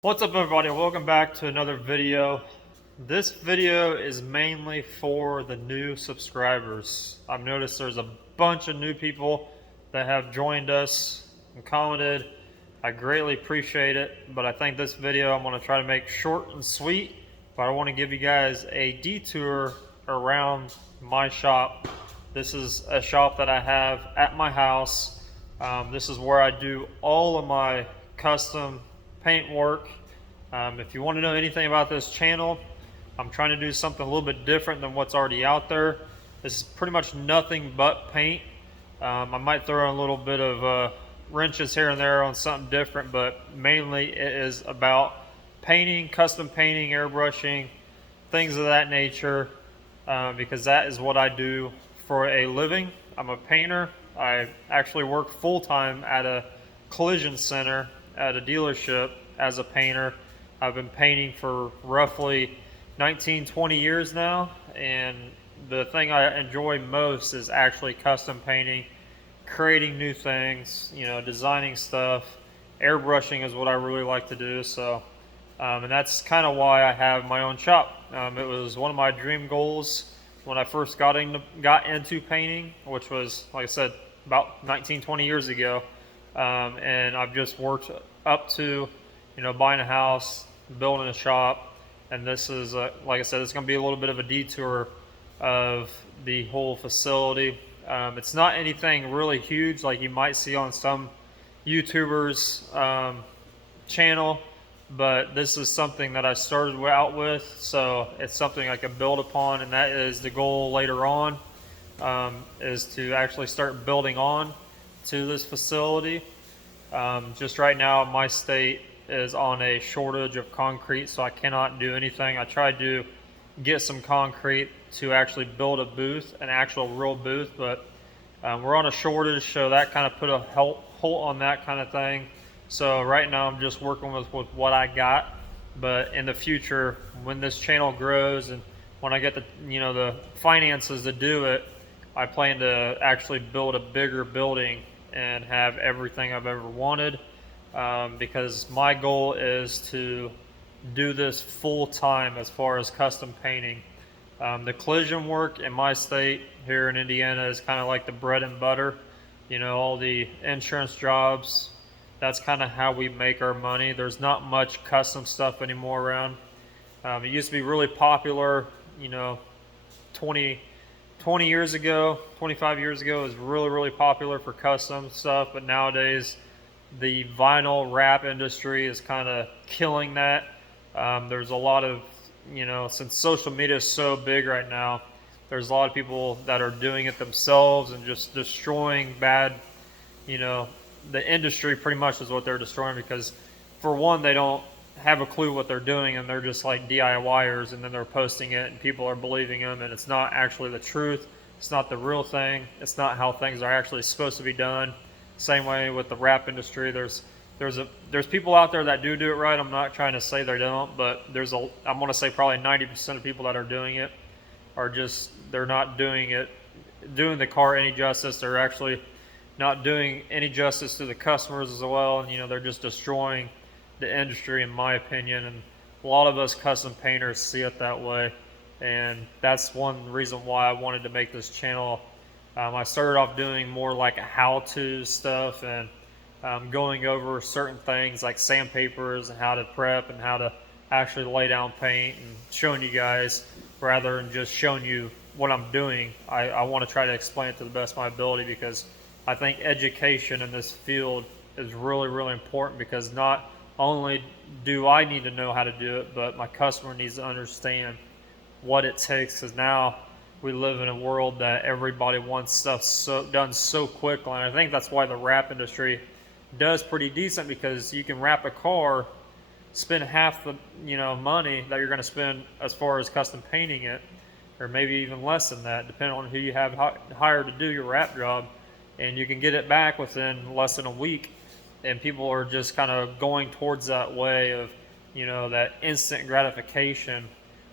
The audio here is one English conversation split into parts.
What's up, everybody? Welcome back to another video. This video is mainly for the new subscribers. I've noticed there's a bunch of new people that have joined us and commented. I greatly appreciate it, but I think this video I'm going to try to make short and sweet, but I want to give you guys a detour around my shop. This is a shop that I have at my house. This is where I do all of my custom paint work. If you want to know anything about this channel, I'm trying to do something a little bit different than what's already out there. This is pretty much nothing but paint. I might throw in a little bit of wrenches here and there on something different, but mainly it is about painting, custom painting, airbrushing, things of that nature, because that is what I do for a living. I'm a painter. I actually work full-time at a collision center at a dealership as a painter. I've been painting for roughly 19, 20 years now, and the thing I enjoy most is actually custom painting, creating new things, designing stuff. Airbrushing is what I really like to do. So, and that's kind of why I have my own shop. It was one of my dream goals when I first got into painting, which was, like I said, about 19, 20 years ago. And I've just worked up to, buying a house, building a shop, and this is, like I said, it's going to be a little bit of a detour of the whole facility. It's not anything really huge like you might see on some YouTubers' channel, but this is something that I started out with, so it's something I can build upon, and that is the goal later on, is to actually start building on to this facility. Just right now, my state is on a shortage of concrete, so I cannot do anything. I tried to get some concrete to actually build a booth, an actual real booth, but we're on a shortage, so that kind of put a halt on that kind of thing. So right now I'm just working with what I got, but in the future, when this channel grows and when I get the finances to do it, I plan to actually build a bigger building and have everything I've ever wanted, because my goal is to do this full time as far as custom painting. The collision work in my state here in Indiana is kind of like the bread and butter. All the insurance jobs, that's kind of how we make our money. There's not much custom stuff anymore around. It used to be really popular, 20, 20 years ago, 25 years ago, it was really, really popular for custom stuff, but nowadays the vinyl wrap industry is kind of killing that. There's a lot of, since social media is so big right now, there's a lot of people that are doing it themselves and just destroying the industry pretty much is what they're destroying, because for one, they don't have a clue what they're doing, and they're just like DIYers, and then they're posting it and people are believing them, and it's not actually the truth. It's not the real thing. It's not how things are actually supposed to be done. Same way with the rap industry. There's people out there that do it right. I'm not trying to say they don't, but I'm going to say probably 90% of people that are doing it are they're not doing the car any justice. They're actually not doing any justice to the customers as well, and they're just destroying the industry, in my opinion. And a lot of us custom painters see it that way, and that's one reason why I wanted to make this channel. I started off doing more like a how-to stuff, and going over certain things like sandpapers and how to prep and how to actually lay down paint, and showing you guys rather than just showing you what I'm doing. I want to try to explain it to the best of my ability, because I think education in this field is really, really important, because not only do I need to know how to do it, but my customer needs to understand what it takes, because now we live in a world that everybody wants stuff done so quickly. And I think that's why the wrap industry does pretty decent, because you can wrap a car, spend half the money that you're going to spend as far as custom painting it, or maybe even less than that, depending on who you have hired to do your wrap job, and you can get it back within less than a week. And people are just kind of going towards that way of that instant gratification,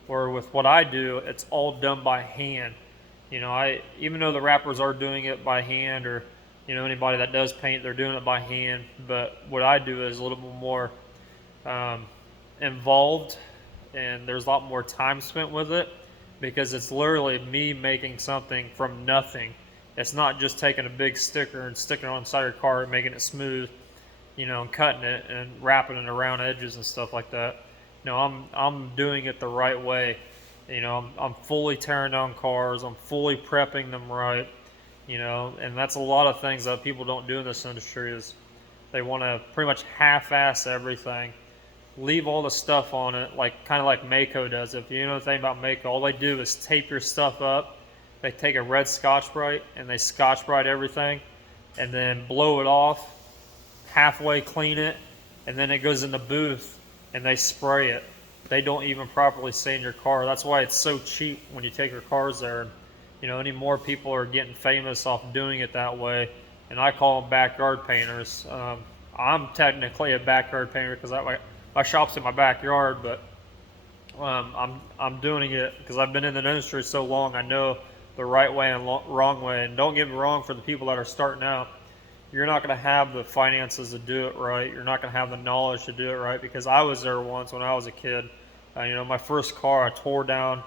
where with what I do, it's all done by hand. Even though the wrappers are doing it by hand, or anybody that does paint, they're doing it by hand, but what I do is a little bit more involved, and there's a lot more time spent with it because it's literally me making something from nothing. It's not just taking a big sticker and sticking it on the side of your car and making it smooth, and cutting it and wrapping it around edges and stuff like that. No, I'm doing it the right way. I'm fully tearing down cars. I'm fully prepping them right. And that's a lot of things that people don't do in this industry is they want to pretty much half-ass everything, leave all the stuff on it, like kind of like Mako does. If you know anything about Mako, all they do is tape your stuff up. They take a red Scotch-Brite and they Scotch-Brite everything, and then blow it off, halfway clean it, and then it goes in the booth and they spray it. They don't even properly sand your car. That's why it's so cheap when you take your cars there. Any more people are getting famous off doing it that way, and I call them backyard painters. I'm technically a backyard painter because my shop's in my backyard, but I'm doing it because I've been in the industry so long. I know the right way and wrong way. And don't get me wrong, for the people that are starting out, you're not going to have the finances to do it right. You're not going to have the knowledge to do it right, because I was there once when I was a kid. My first car, I tore down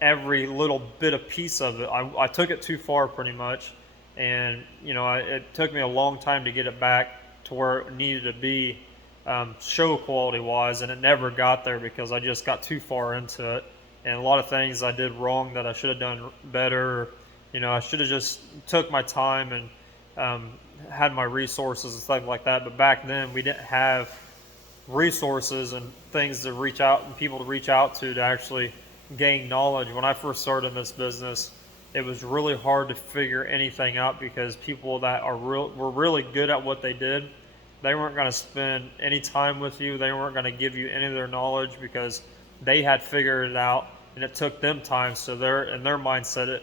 every little bit of piece of it. I took it too far pretty much, and it took me a long time to get it back to where it needed to be, show quality wise, and it never got there because I just got too far into it, and a lot of things I did wrong that I should have done better. I should have just took my time and had my resources and stuff like that. But back then we didn't have resources and things to reach out and people to reach out to actually gain knowledge. When I first started in this business, it was really hard to figure anything out because people that were really good at what they did, they weren't going to spend any time with you. They weren't going to give you any of their knowledge because they had figured it out, and it took them time. So in their mindset,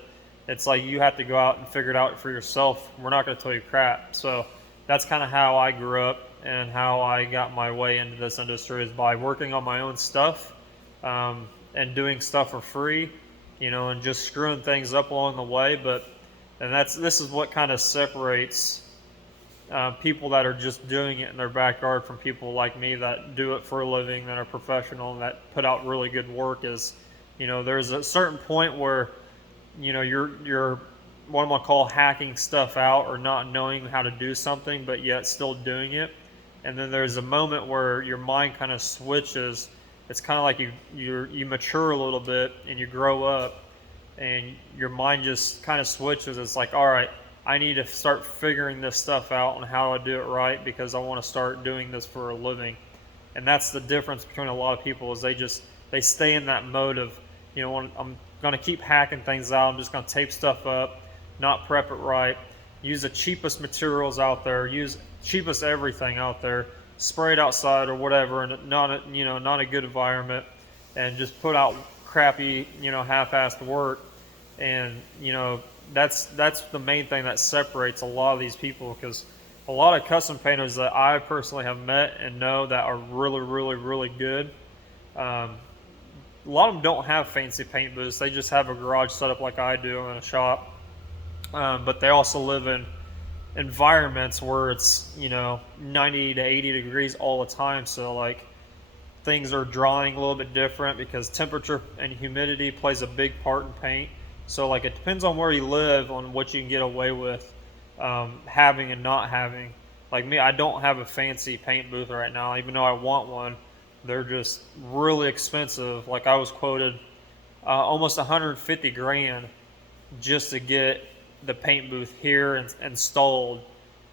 it's like you have to go out and figure it out for yourself. We're not going to tell you crap. So that's kind of how I grew up and how I got my way into this industry, is by working on my own stuff, and doing stuff for free, and just screwing things up along the way. This is what kind of separates people that are just doing it in their backyard from people like me that do it for a living, that are professional, and that put out really good work. Is there's a certain point where you're what I'm gonna call hacking stuff out, or not knowing how to do something but yet still doing it. And then there's a moment where your mind kind of switches. It's kind of like you mature a little bit and you grow up, and your mind just kind of switches. It's like, all right, I need to start figuring this stuff out and how to do it right, because I want to start doing this for a living. And that's the difference between a lot of people, is they stay in that mode of, I'm going to keep hacking things out. I'm just going to tape stuff up, not prep it right, use the cheapest materials out there, use cheapest everything out there, spray it outside or whatever, and not a good environment, and just put out crappy, half-assed work. And that's the main thing that separates a lot of these people, because a lot of custom painters that I personally have met and know that are really, really, really good, a lot of them don't have fancy paint booths. They just have a garage set up like I do in a shop, but they also live in environments where it's 90 to 80 degrees all the time. So like, things are drying a little bit different because temperature and humidity plays a big part in paint. So like, it depends on where you live on what you can get away with having and not having. Like me, I don't have a fancy paint booth right now, even though I want one. They're just really expensive. Like, I was quoted almost 150 grand just to get the paint booth here installed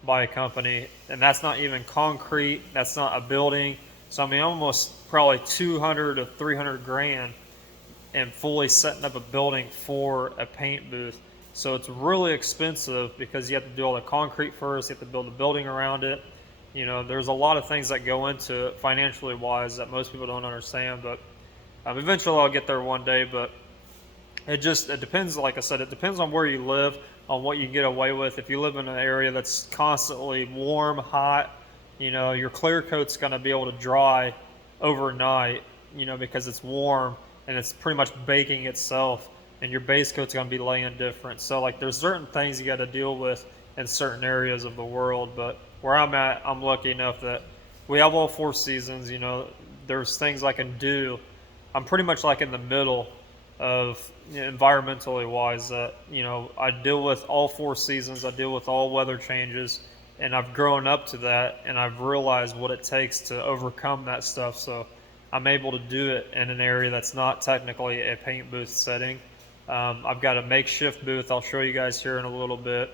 by a company, and that's not even concrete. That's not a building. So I mean, almost probably 200 to 300 grand and fully setting up a building for a paint booth. So it's really expensive because you have to do all the concrete first. You have to build a building around it. There's a lot of things that go into it financially wise that most people don't understand. But eventually I'll get there one day. But it depends. Like I said, it depends on where you live, on what you can get away with. If you live in an area that's constantly warm, hot, your clear coat's going to be able to dry overnight, because it's warm and it's pretty much baking itself, and your base coat's going to be laying different. So like, there's certain things you got to deal with in certain areas of the world. But where I'm at, I'm lucky enough that we have all 4 seasons. there's things I can do. I'm pretty much like in the middle of, environmentally wise, that, I deal with all four seasons, I deal with all weather changes, and I've grown up to that, and I've realized what it takes to overcome that stuff. So I'm able to do it in an area that's not technically a paint booth setting. I've got a makeshift booth I'll show you guys here in a little bit.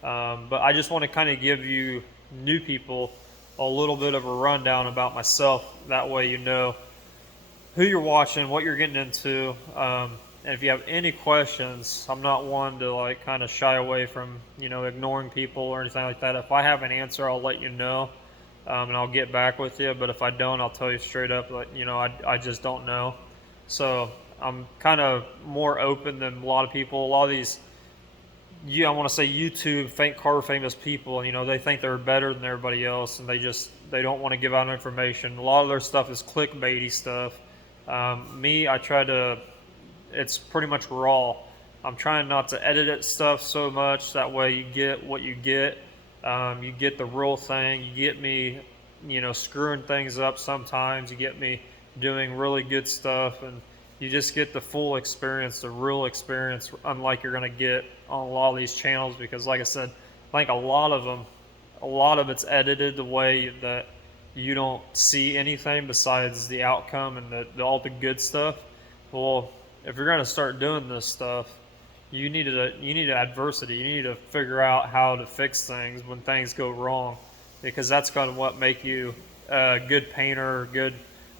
But I just want to kind of give you new people a little bit of a rundown about myself. That way you know who you're watching, what you're getting into. And if you have any questions, I'm not one to like kind of shy away from, ignoring people or anything like that. If I have an answer, I'll let you know, and I'll get back with you. But if I don't, I'll tell you straight up, like, I just don't know. So I'm kind of more open than a lot of people. A lot of these, I want to say YouTube car famous people, they think they're better than everybody else, and they don't want to give out information. A lot of their stuff is clickbaity stuff. Me, I try to, it's pretty much raw. I'm trying not to edit it stuff so much. That way you get what you get. You get the real thing. You get me, screwing things up sometimes. You get me doing really good stuff, and you just get the full experience, the real experience, unlike you're going to get on a lot of these channels. Because like I said, I think a lot of it's edited the way that you don't see anything besides the outcome and all the good stuff. Well, if you're going to start doing this stuff, you need adversity. You need to figure out how to fix things when things go wrong, because that's going to what make you a good painter, good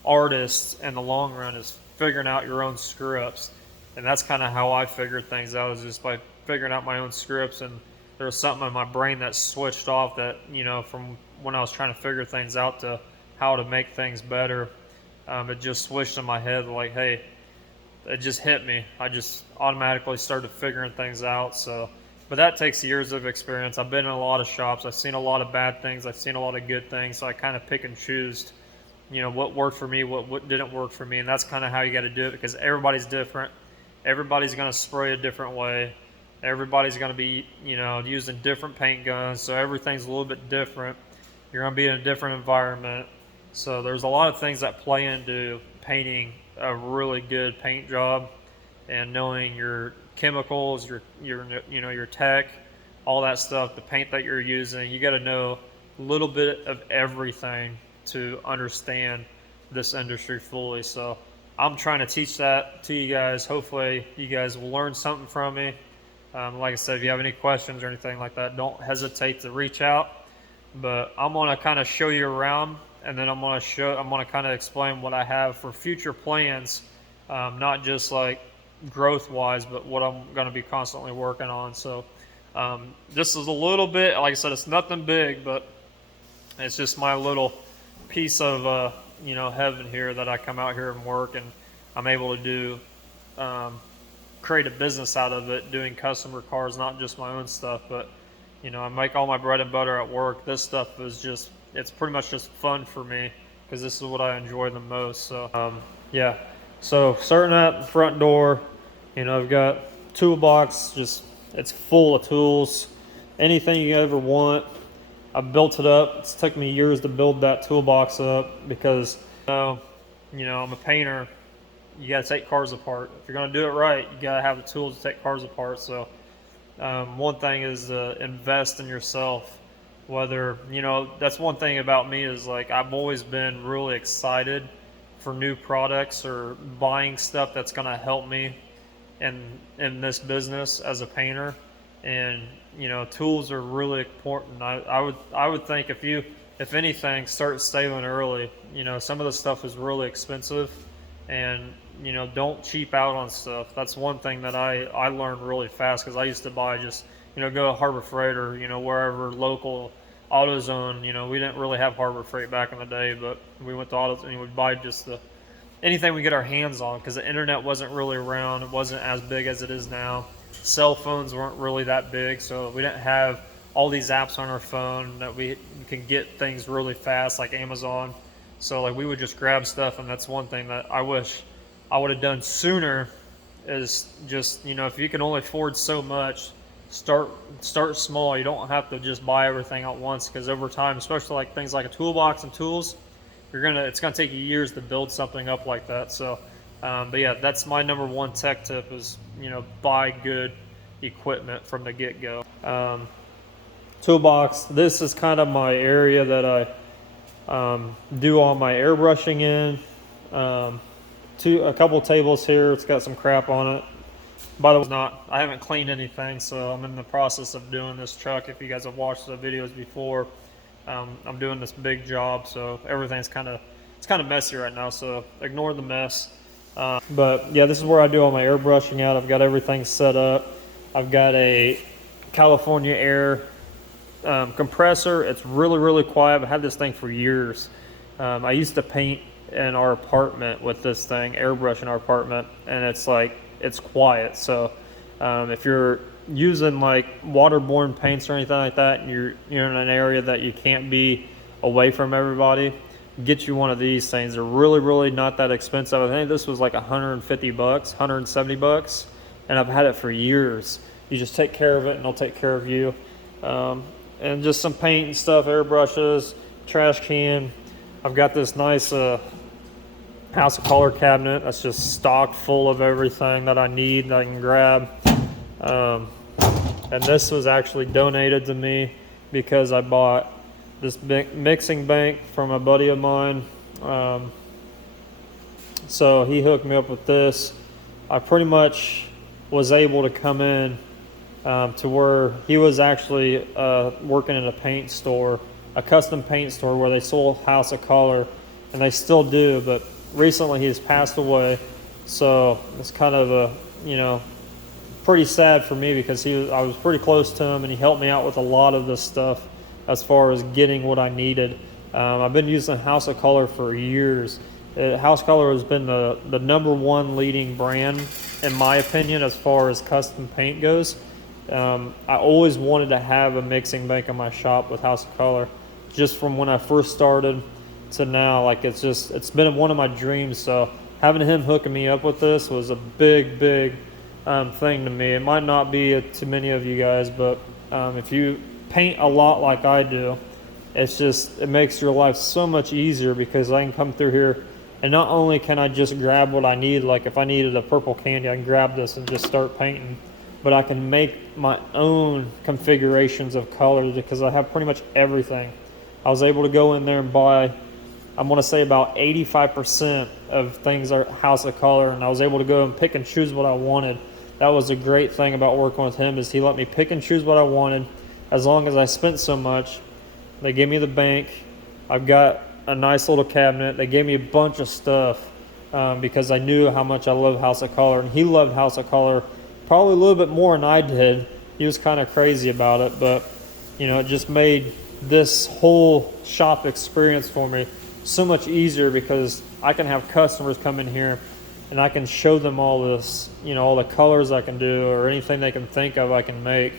artist in the long run, is figuring out your own screw ups. And that's kind of how I figured things out, is just by figuring out my own screw ups. And there was something in my brain that switched off, that, from when I was trying to figure things out to how to make things better, it just switched in my head, like, hey, it just hit me. I just automatically started figuring things out. So, but that takes years of experience. I've been in a lot of shops. I've seen a lot of bad things. I've seen a lot of good things. So I kind of pick and choose, what worked for me, what didn't work for me. And that's kind of how you got to do it, because everybody's different. Everybody's going to spray a different way. Everybody's going to be, using different paint guns. So everything's a little bit different. You're going to be in a different environment. So there's a lot of things that play into painting a really good paint job, and knowing your chemicals, your tech, all that stuff, the paint that you're using. You got to know a little bit of everything to understand this industry fully. So I'm trying to teach that to you guys. Hopefully you guys will learn something from me. Like I said, if you have any questions or anything like that, don't hesitate to reach out. But I'm going to kind of show you around, and then I'm going to kind of explain what I have for future plans, not just like growth wise, but what I'm going to be constantly working on. So this is a little bit, like I said, it's nothing big, but it's just my little piece of heaven here, that I come out here and work, and I'm able to do, create a business out of it, doing customer cars, not just my own stuff. But I make all my bread and butter at work. This stuff is just, it's pretty much just fun for me, because this is what I enjoy the most. So yeah, so starting at the front door, I've got toolbox, just, it's full of tools, anything you ever want. I built it up. It's took me years to build that toolbox up, because I'm a painter. You got to take cars apart. If you're going to do it right, you got to have the tools to take cars apart. So one thing is to invest in yourself. Whether, that's one thing about me, is like, I've always been really excited for new products or buying stuff that's going to help me in this business as a painter. And tools are really important. I would think, if anything, start saving early. Some of the stuff is really expensive, and don't cheap out on stuff. That's one thing that I learned really fast, because I used to buy just go to Harbor Freight, or wherever local AutoZone. We didn't really have Harbor Freight back in the day, but we went to AutoZone and we'd buy just anything we get our hands on, because the internet wasn't really around. It wasn't as big as it is now. Cell phones weren't really that big, so we didn't have all these apps on our phone that we can get things really fast, like Amazon. So like, we would just grab stuff. And that's one thing that I wish I would have done sooner, is just, if you can only afford so much, start small. You don't have to just buy everything at once, because over time, especially like things like a toolbox and tools, it's gonna take you years to build something up like that. So, but yeah, that's my number one tech tip is, buy good equipment from the get-go. Toolbox, this is kind of my area that I do all my airbrushing in. A couple tables here, it's got some crap on it. By the way, I haven't cleaned anything, so I'm in the process of doing this truck. If you guys have watched the videos before, I'm doing this big job, so everything's kind of messy right now, so ignore the mess. But yeah, this is where I do all my airbrushing out. I've got everything set up. I've got a California Air compressor. It's really, really quiet. I've had this thing for years. I used to paint in our apartment with this thing, airbrush in our apartment, and it's quiet. So if you're using like waterborne paints or anything like that, and you're in an area that you can't be away from everybody, get you one of these things. They're really, really not that expensive. I think this was like $150, $170, and I've had it for years. You just take care of it, and they'll take care of you. And just some paint and stuff, airbrushes, trash can. I've got this nice House of Color cabinet that's just stocked full of everything that I need that I can grab. And this was actually donated to me because I bought this big mixing bank from a buddy of mine. So he hooked me up with this. I pretty much was able to come in to where he was actually working in a paint store, a custom paint store where they sold House of Color, and they still do, but recently he's passed away. So it's kind of a, pretty sad for me because I was pretty close to him, and he helped me out with a lot of this stuff as far as getting what I needed. I've been using House of Color for years. House of Color has been the number one leading brand, in my opinion, as far as custom paint goes. I always wanted to have a mixing bank in my shop with House of Color, just from when I first started to now. Like it's been one of my dreams. So having him hooking me up with this was a big thing to me. It might not be to many of you guys, but if you paint a lot like I do, it makes your life so much easier because I can come through here and not only can I just grab what I need, like if I needed a purple candy, I can grab this and just start painting, but I can make my own configurations of colors because I have pretty much everything. I was able to go in there and buy, I'm going to say about 85% of things are House of Color, and I was able to go and pick and choose what I wanted. That was a great thing about working with him, is he let me pick and choose what I wanted as long as I spent so much. They gave me the bank. I've got a nice little cabinet. They gave me a bunch of stuff because I knew how much I love House of Color, and he loved House of Color probably a little bit more than I did. He was kind of crazy about it, but it just made this whole shop experience for me so much easier because I can have customers come in here and I can show them all this, all the colors I can do or anything they can think of I can make,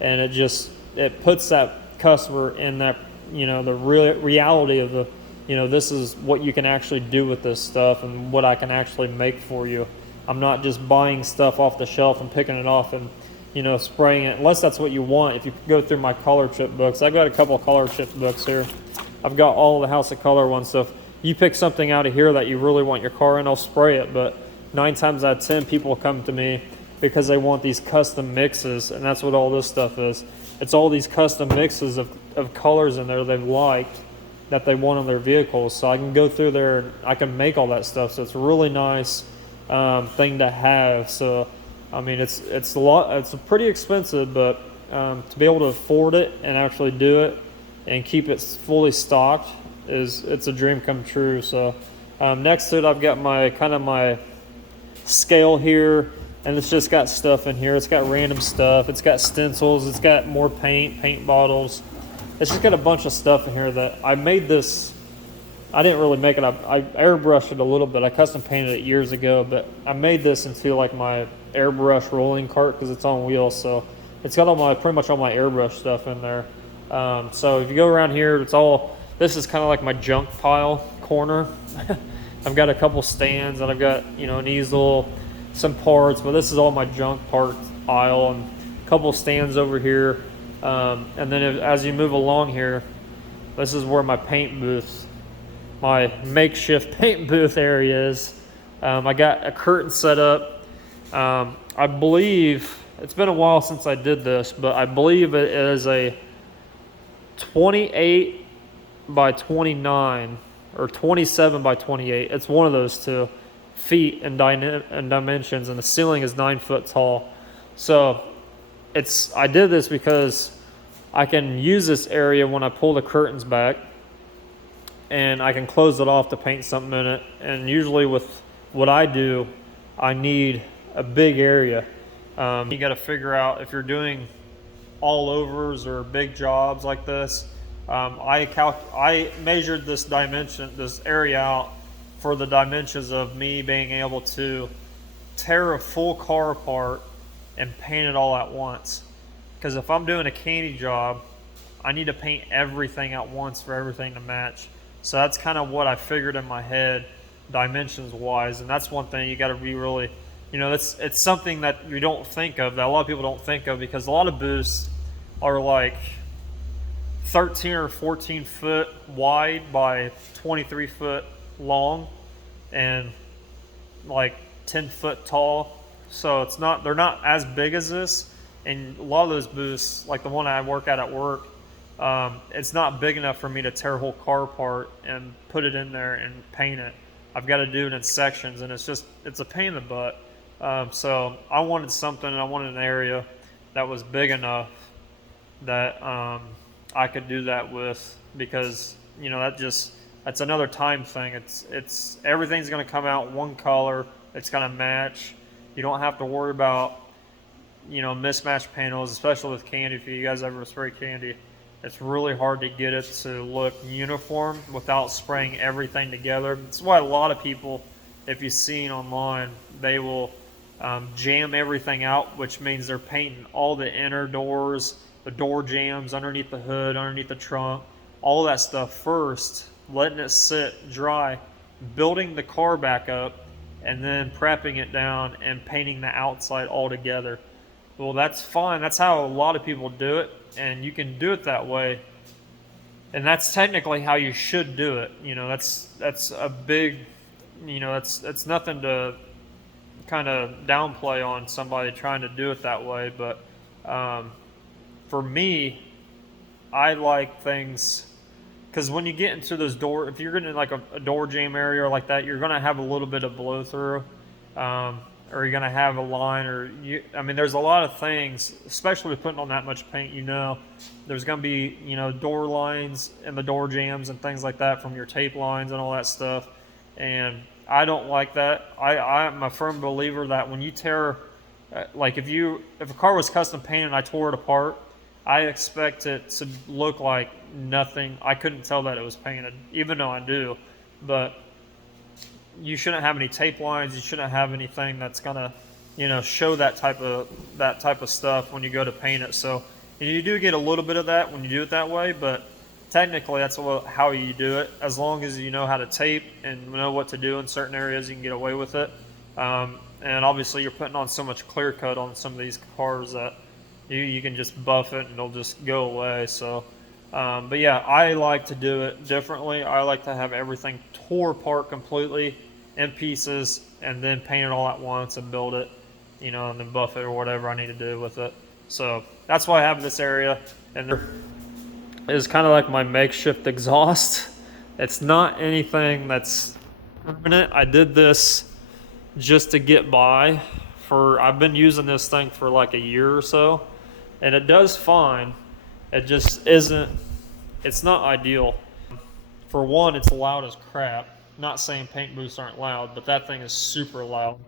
and it puts that customer in that, the reality of the, this is what you can actually do with this stuff and what I can actually make for you. I'm not just buying stuff off the shelf and picking it off and, spraying it, unless that's what you want. If you go through my color chip books, I've got a couple of color chip books here. I've got all the House of Color ones. So if you pick something out of here that you really want your car in, I'll spray it. But 9 times out of 10, people come to me because they want these custom mixes, and that's what all this stuff is. It's all these custom mixes of colors in there they've liked that they want on their vehicles. So I can go through there and I can make all that stuff. So it's a really nice thing to have. So I mean, it's pretty expensive, but to be able to afford it and actually do it and keep it fully stocked it's a dream come true. So next to it, I've got my scale here, and it's just got stuff in here. It's got random stuff. It's got stencils. It's got more paint bottles. It's just got a bunch of stuff in here that I made this. I didn't really make it. I airbrushed it a little bit. I custom painted it years ago, but I made this into like my airbrush rolling cart because it's on wheels. So it's got pretty much all my airbrush stuff in there. So if you go around here, this is kind of like my junk pile corner. I've got a couple stands, and I've got an easel, some parts, but this is all my junk part aisle, and a couple stands over here. And then as you move along here, this is where my paint booth my makeshift paint booth area is. I got a curtain set up. I believe, it's been a while since I did this, but I believe it is a 28 by 29 or 27 by 28. It's one of those two feet in dimensions, and the ceiling is 9 foot tall. So I did this because I can use this area when I pull the curtains back, and I can close it off to paint something in it. And usually with what I do, I need a big area. You got to figure out if you're doing all overs or big jobs like this. I measured this area out for the dimensions of me being able to tear a full car apart and paint it all at once. Because if I'm doing a candy job, I need to paint everything at once for everything to match. So that's kind of what I figured in my head, dimensions wise. And that's one thing you got to be really, it's something that you don't think of, that a lot of people don't think of, because a lot of booths are like 13 or 14 foot wide by 23 foot long and like 10 foot tall. So they're not as big as this. And a lot of those booths, like the one I work at work, it's not big enough for me to tear a whole car apart and put it in there and paint it. I've got to do it in sections, and it's a pain in the butt. So I wanted something, and I wanted an area that was big enough that I could do that with, because that's another time thing. It's everything's going to come out one color. It's going to match. You don't have to worry about mismatched panels, especially with candy. If you guys ever spray candy, it's really hard to get it to look uniform without spraying everything together. That's why a lot of people, if you've seen online, they will jam everything out, which means they're painting all the inner doors, the door jambs, underneath the hood, underneath the trunk, all that stuff first, letting it sit dry, building the car back up, and then prepping it down and painting the outside all together. Well, that's fine. That's how a lot of people do it, and you can do it that way. And that's technically how you should do it. That's a big, that's nothing to kind of downplay on somebody trying to do it that way. But for me, I like things, because when you get into those if you're getting like a door jamb area or like that, you're going to have a little bit of blow through, or you're going to have a line, there's a lot of things, especially with putting on that much paint, there's going to be, door lines and the door jambs and things like that from your tape lines and all that stuff. And I don't like that. I'm a firm believer that when you tear, like if a car was custom painted and I tore it apart, I expect it to look like nothing. I couldn't tell that it was painted, even though I do. But you shouldn't have any tape lines. You shouldn't have anything that's gonna, show that type of stuff when you go to paint it. So you do get a little bit of that when you do it that way, but technically that's how you do it. As long as you know how to tape and know what to do in certain areas, you can get away with it. And obviously you're putting on so much clear coat on some of these cars that you can just buff it and it'll just go away. So, but yeah, I like to do it differently. I like to have everything tore apart completely in pieces and then paint it all at once and build it, and then buff it or whatever I need to do with it. So that's why I have this area. And there is kind of like my makeshift exhaust. It's not anything that's permanent. I did this just to get by. I've been using this thing for like a year or so, and it does fine. It just isn't, it's not ideal. For one, it's loud as crap. Not saying paint booths aren't loud, but that thing is super loud.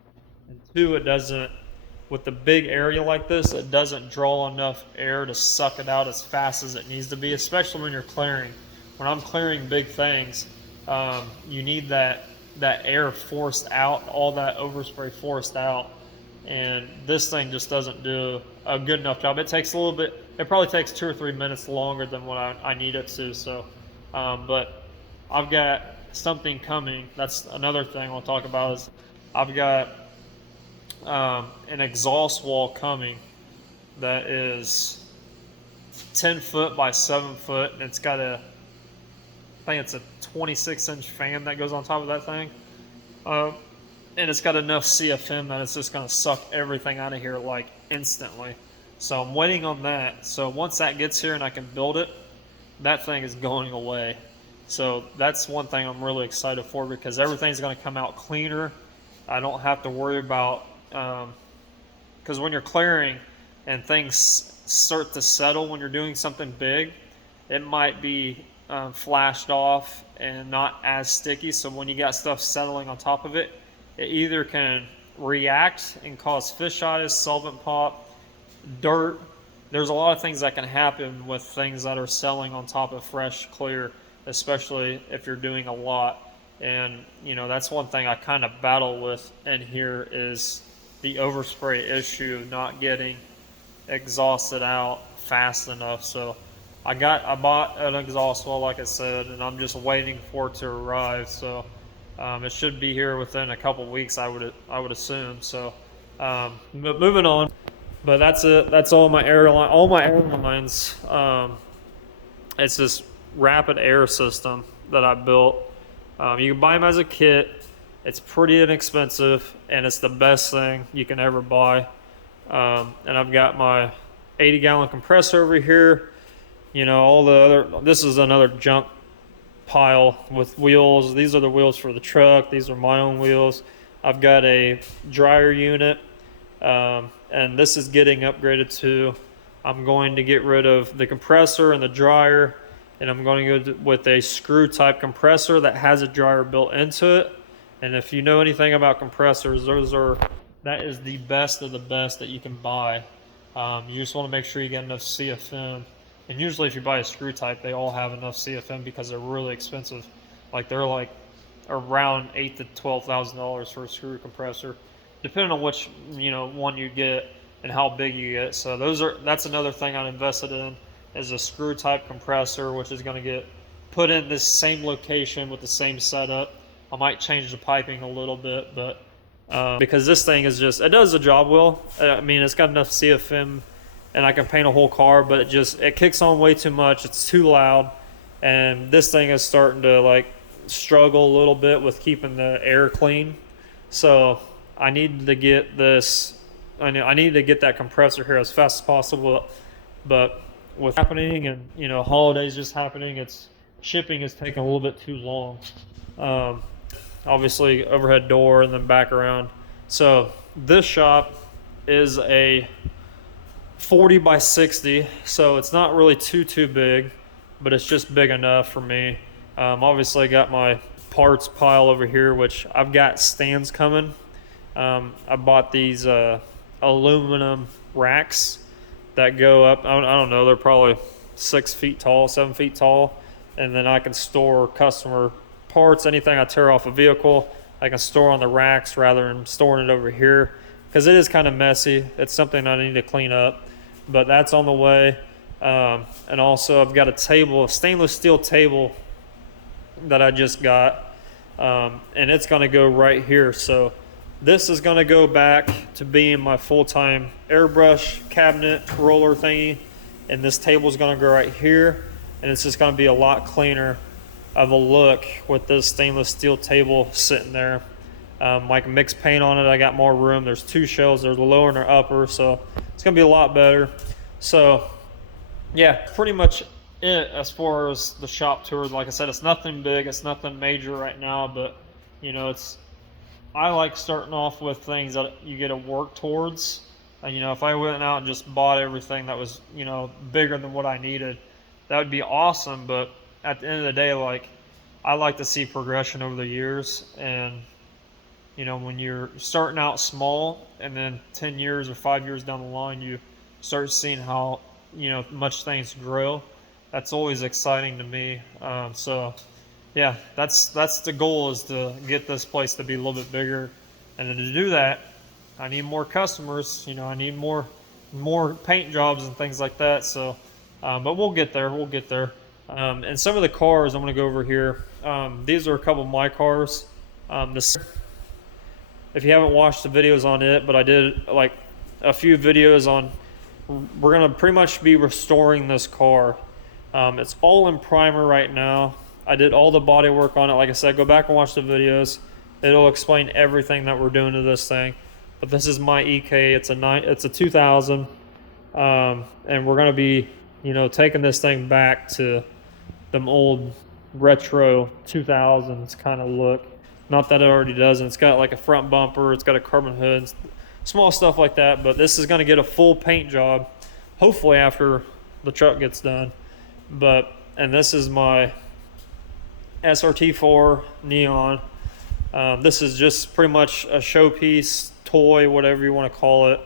And two, it doesn't, with the big area like this, it doesn't draw enough air to suck it out as fast as it needs to be, especially when you're clearing. When I'm clearing big things, you need that air forced out, all that overspray forced out. And this thing just doesn't do a good enough job. It takes a little bit, it probably takes 2 or 3 minutes longer than what I need it to. So, but I've got something coming. That's another thing I'll talk about is I've got an exhaust wall coming that is 10 foot by 7 foot, and it's got I think it's a 26-inch fan that goes on top of that thing. And it's got enough CFM that it's just going to suck everything out of here like instantly. So I'm waiting on that. So once that gets here and I can build it, that thing is going away. So that's one thing I'm really excited for, because everything's going to come out cleaner. I don't have to worry about, because when you're clearing and things start to settle when you're doing something big, it might be flashed off and not as sticky. So when you got stuff settling on top of it, it either can react and cause fish eyes, solvent pop, dirt. There's a lot of things that can happen with things that are settling on top of fresh clear, especially if you're doing a lot. And that's one thing I kind of battle with in here, is the overspray issue, not getting exhausted out fast enough. So I bought an exhaust well, like I said, and I'm just waiting for it to arrive. So it should be here within a couple weeks, I would assume. So but moving on. But that's it. That's all my airline. All my airlines. It's this rapid air system that I built. You can buy them as a kit. It's pretty inexpensive, and it's the best thing you can ever buy. And I've got my 80-gallon compressor over here. All the other. This is another junk pile with wheels. These are the wheels for the truck. These are my own wheels. I've got a dryer unit, and this is getting upgraded too. I'm going to get rid of the compressor and the dryer, and I'm going to go with a screw type compressor that has a dryer built into it. And if you know anything about compressors, that is the best of the best that you can buy. You just want to make sure you get enough CFM. And usually if you buy a screw type, they all have enough CFM because they're really expensive. Like they're like around $8,000 to $12,000 for a screw compressor, depending on which one you get and how big you get. So that's another thing I invested in, is a screw type compressor, which is going to get put in this same location with the same setup. I might change the piping a little bit, but because this thing is it does the job well. I mean, it's got enough CFM, and I can paint a whole car, but it kicks on way too much. It's too loud, and this thing is starting to like struggle a little bit with keeping the air clean. So I need to get this. I need to get that compressor here as fast as possible. But with happening and holidays just happening, shipping is taking a little bit too long. Obviously overhead door and then back around. So this shop is a 40 by 60, so it's not really too big, but it's just big enough for me. Obviously I got my parts pile over here, which I've got stands coming. I bought these aluminum racks that go up, I don't know, they're probably 6 feet tall, 7 feet tall, and then I can store customer parts. Anything I tear off a vehicle, I can store on the racks rather than storing it over here, because it is kind of messy. It's something I need to clean up, but that's on the way. And also I've got a stainless steel table that I just got, and it's going to go right here. So this is going to go back to being my full-time airbrush cabinet roller thingy, and this table is going to go right here, and it's just going to be a lot cleaner of a look with this stainless steel table sitting there. I can mix paint on it. I got more room. There's 2 shelves. There's a lower and an upper, so it's going to be a lot better. So yeah, pretty much it as far as the shop tour. Like I said, it's nothing big. It's nothing major right now, but I like starting off with things that you get to work towards. If I went out and just bought everything that was bigger than what I needed, that would be awesome. But at the end of the day, like, I like to see progression over the years. And when you're starting out small and then 10 years or 5 years down the line, you start seeing how much things grow. That's always exciting to me. So yeah, that's the goal, is to get this place to be a little bit bigger. And then to do that, I need more customers. I need more paint jobs and things like that. So but we'll get there. And some of the cars I'm going to go over here. These are a couple of my cars. If you haven't watched the videos on it, but I did like a few videos on, we're going to pretty much be restoring this car. It's all in primer right now. I did all the body work on it. Like I said, go back and watch the videos. It'll explain everything that we're doing to this thing. But this is my EK. It's a 2000, and we're gonna be, taking this thing back to them old retro 2000s kind of look. Not that it already doesn't. It's got like a front bumper. It's got a carbon hood, small stuff like that. But this is gonna get a full paint job, hopefully after the truck gets done. And this is my SRT4 Neon. This is just pretty much a showpiece, toy, whatever you want to call it.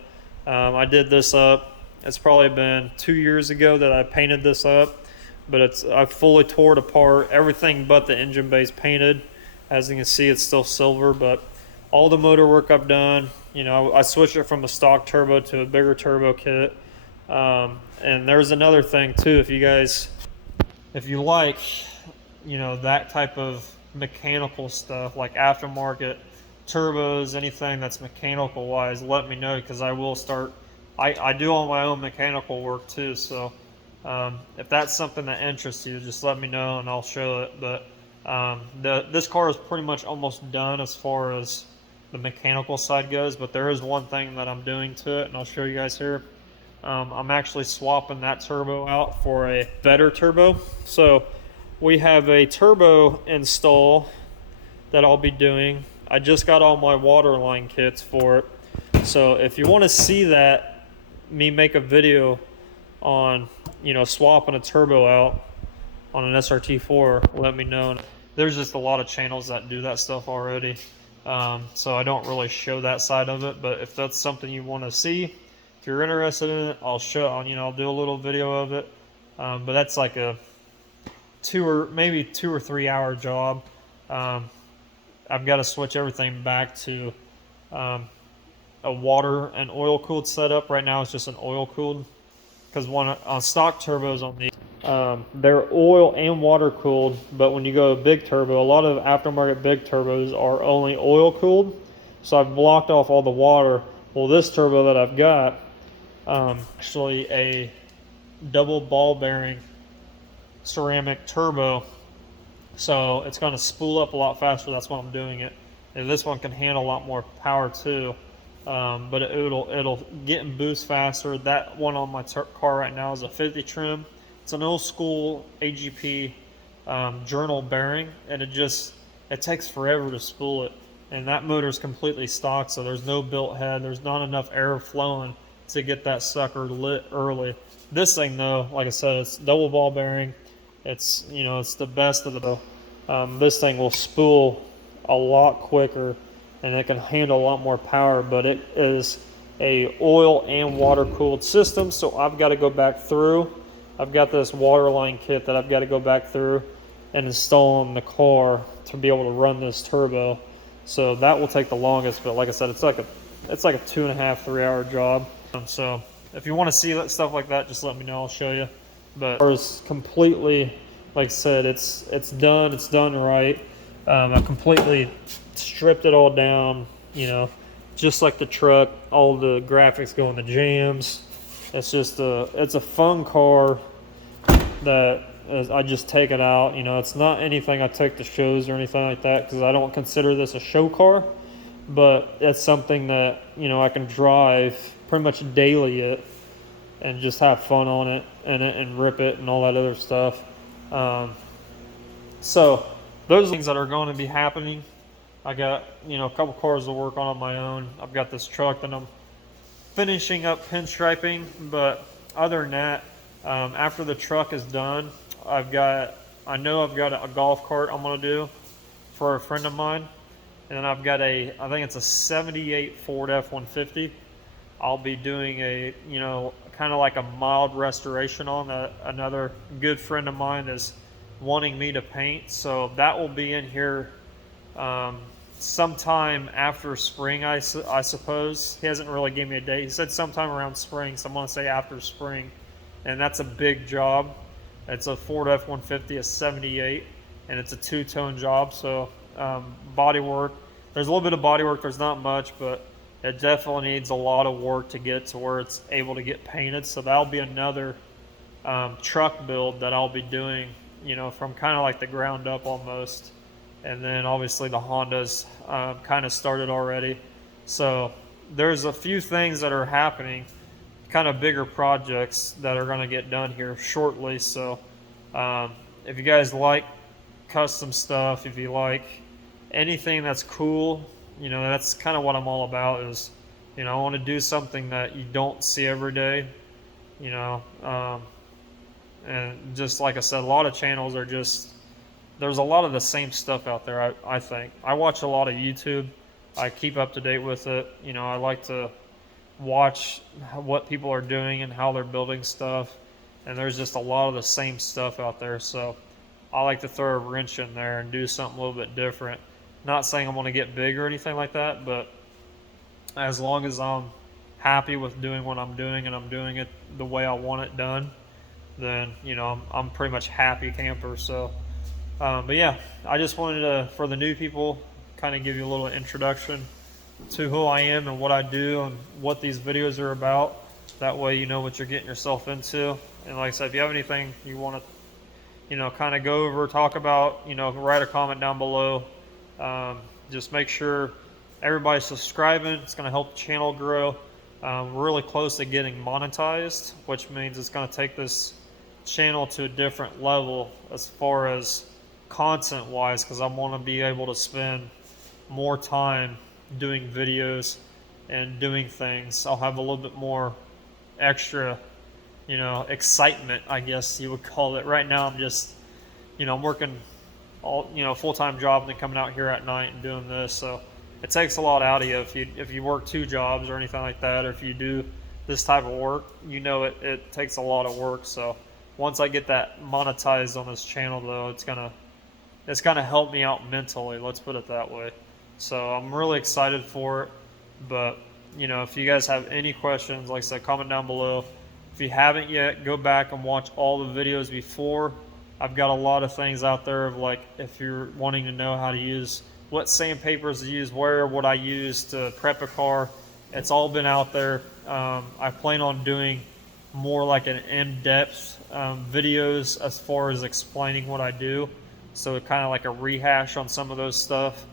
I did this up. It's probably been 2 years ago that I painted this up, but I fully tore it apart. Everything but the engine bay's painted. As you can see, it's still silver, but all the motor work I've done, I switched it from a stock turbo to a bigger turbo kit. And there's another thing too, if you like, that type of mechanical stuff, like aftermarket turbos, anything that's mechanical wise, let me know, because I will start. I do all my own mechanical work too, so if that's something that interests you, just let me know and I'll show it. But this car is pretty much almost done as far as the mechanical side goes, but there is one thing that I'm doing to it, and I'll show you guys here. I'm actually swapping that turbo out for a better turbo. So we have a turbo install that I'll be doing. I just got all my water line kits for it. So if you want to see that, me make a video on, swapping a turbo out on an SRT4, let me know. There's just a lot of channels that do that stuff already. So I don't really show that side of it, but if that's something you want to see, if you're interested in it, I'll do a little video of it. But that's like a 2 or 3 hour job. I've got to switch everything back to a water and oil cooled setup. Right now it's just an oil cooled, because on stock turbos on these, they're oil and water cooled, but when you go big turbo, a lot of aftermarket big turbos are only oil cooled. So I've blocked off all the water. Well, this turbo that I've got, actually a double ball bearing ceramic turbo, so it's going to spool up a lot faster. That's why I'm doing it. And this one can handle a lot more power too, but it'll get and boost faster. That one on my car right now is a 50 trim. It's an old school AGP journal bearing, and it takes forever to spool it. And that motor is completely stock, so there's no built head. There's not enough air flowing to get that sucker lit early. This thing though, like I said, it's double ball bearing. It's it's the best of the. This thing will spool a lot quicker, and it can handle a lot more power. But it is a oil and water cooled system, so I've got to go back through. I've got this water line kit that I've got to go back through and install in the car to be able to run this turbo. So that will take the longest. But like I said, it's like a 2.5, 3 hour job. So if you want to see stuff like that, just let me know. I'll show you. But it's completely, like I said, it's done. It's done right. I completely stripped it all down. Just like the truck. All the graphics go in the jams. It's a fun car that I just take it out. It's not anything I take to shows or anything like that, because I don't consider this a show car. But it's something that I can drive pretty much daily and just have fun on it and rip it and all that other stuff. So those are things that are going to be happening. I got a couple cars to work on my own. I've got this truck that I'm finishing up pinstriping, but other than that, after the truck is done, I've got a golf cart I'm going to do for a friend of mine. And then I've got I think it's a 78 Ford F-150. I'll be doing a, kind of like a mild restoration on that. Another good friend of mine is wanting me to paint. So that will be in here sometime after spring, I suppose. He hasn't really given me a date. He said sometime around spring, so I'm going to say after spring. And that's a big job. It's a Ford F-150, a 78, and it's a two-tone job. So body work. There's a little bit of body work. There's not much, but it definitely needs a lot of work to get to where it's able to get painted. So that'll be another truck build that I'll be doing, you know, from kind of like the ground up almost. And then obviously the Hondas kind of started already. So there's a few things that are happening, kind of bigger projects that are going to get done here shortly. So um, if you guys like custom stuff, if you like anything that's cool, you know, that's kind of what I'm all about is, you know, I want to do something that you don't see every day, you know. And just like I said, a lot of channels are just, there's a lot of the same stuff out there, I think. I watch a lot of YouTube. I keep up to date with it. You know, I like to watch what people are doing and how they're building stuff. And there's just a lot of the same stuff out there. So I like to throw a wrench in there and do something a little bit different. Not saying I'm going to get big or anything like that, but as long as I'm happy with doing what I'm doing and I'm doing it the way I want it done, then, you know, I'm pretty much happy camper. So but yeah, I just wanted to, for the new people, kind of give you a little introduction to who I am and what I do and what these videos are about. That way you know what you're getting yourself into. And like I said, if you have anything you want to, you know, kind of go over, talk about, you know, write a comment down below. Just make sure everybody's subscribing. It's going to help the channel grow. We're really close to getting monetized, which means it's going to take this channel to a different level as far as content wise, because I want to be able to spend more time doing videos and doing things. I'll have a little bit more extra, you know, excitement, I guess you would call it. Right now I'm just, you know, I'm working all, you know, full-time job and then coming out here at night and doing this, so it takes a lot out of you if you work 2 jobs or anything like that, or if you do this type of work, you know, it takes a lot of work. So once I get that monetized on this channel, though, it's gonna help me out mentally, let's put it that way. So I'm really excited for it. But you know, if you guys have any questions, like I said, comment down below. If you haven't yet, go back and watch all the videos before. I've got a lot of things out there of, like, if you're wanting to know how to use, what sandpapers to use, where, what I use to prep a car, it's all been out there. I plan on doing more like an in-depth videos as far as explaining what I do, so kind of like a rehash on some of those stuff.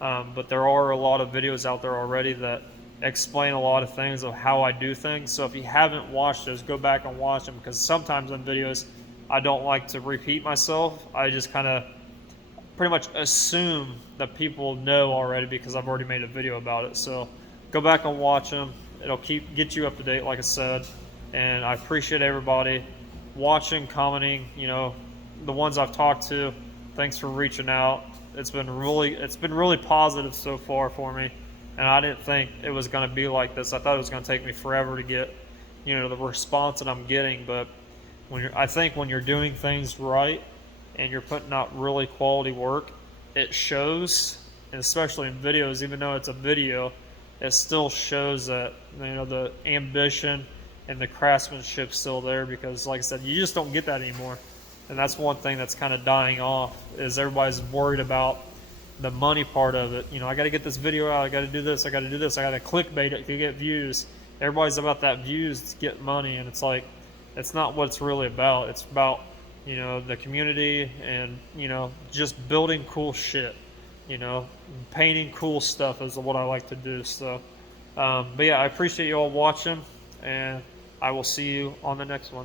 But there are a lot of videos out there already that explain a lot of things of how I do things. So if you haven't watched those, go back and watch them, because sometimes in videos I don't like to repeat myself. I just kind of pretty much assume that people know already because I've already made a video about it. So go back and watch them. It'll get you up to date, like I said. And I appreciate everybody watching, commenting, you know, the ones I've talked to. Thanks for reaching out. It's been really positive so far for me, and I didn't think it was going to be like this. I thought it was going to take me forever to get, you know, the response that I'm getting. But I think when you're doing things right and you're putting out really quality work, it shows. And especially in videos, even though it's a video, it still shows that, you know, the ambition and the craftsmanship's still there, because like I said, you just don't get that anymore. And that's one thing that's kind of dying off, is everybody's worried about the money part of it. You know, I got to get this video out, I got to do this, I got to do this, I got to clickbait it to get views. Everybody's about that views to get money, and it's like, it's not what it's really about. It's about, you know, the community and, you know, just building cool shit, you know, painting cool stuff is what I like to do. So, but yeah, I appreciate you all watching, and I will see you on the next one.